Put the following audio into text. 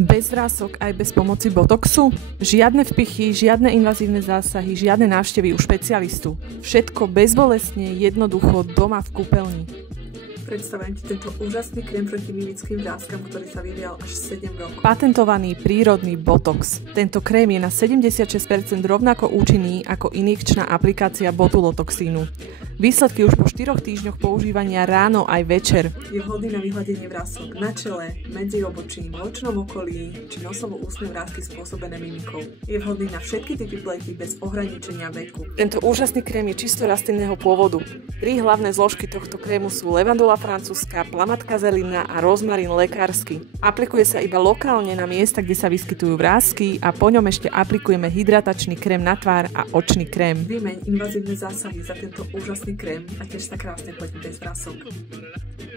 Bez vrások aj bez pomoci botoxu? Žiadne vpichy, žiadne invazívne zásahy, žiadne návštevy u špecialistu. Všetko bezbolestne, jednoducho, doma v kúpeľni. Predstavujem ti tento úžasný krém proti mimickým vráskom, ktorý sa vyvíjal až 7 rokov. Patentovaný prírodný botox. Tento krém je na 76% rovnako účinný ako injekčná aplikácia botulotoxínu. Výsledky už po 4 týždňoch používania ráno aj večer. Je vhodný na vyhladenie vrások na čele, medzi obočím, v očnom okolí či nosovo-ústne vrásky spôsobené mimikou. Je vhodný na všetky typy pleti bez ohraničenia veku. Tento úžasný krém je čisto rastlinného pôvodu. 3 hlavné zložky tohto krému sú levandula francúzska, plamatka zelina a rozmarín lekársky. Aplikuje sa iba lokálne na miesta, kde sa vyskytujú vrásky a po ňom ešte aplikujeme hydratačný krém na tvár a očný krém. Vymeň invazívne zásahy za tento úžasný krém a tiež sa krásne pleť bez vrások.